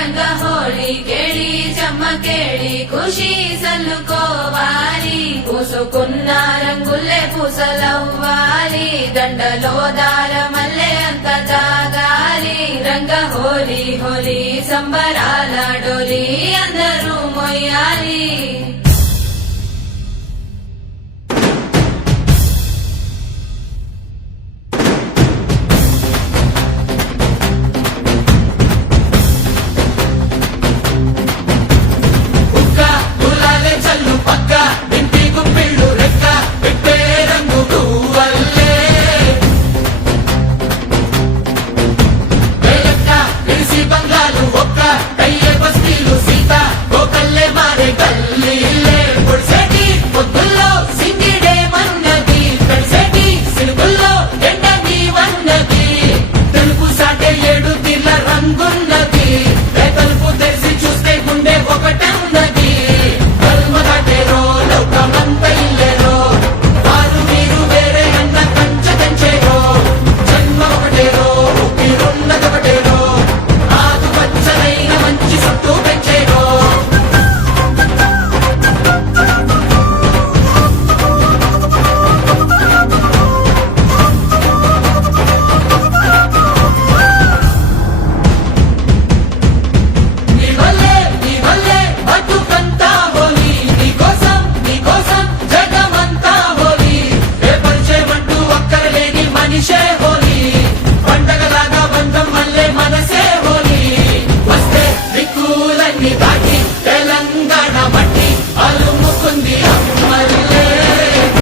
రంగ హోళీ కేళి చెమ్మకేళి ఖుషి సల్లుకోవాలి పూసుకున్న రంగుల్లే పూసలవ్వాలి దండలో దారమల్లే అంత తాగాలి రంగ హోళీ హోళీ సంబరాల డోలి అందరూ మొయ్యాలి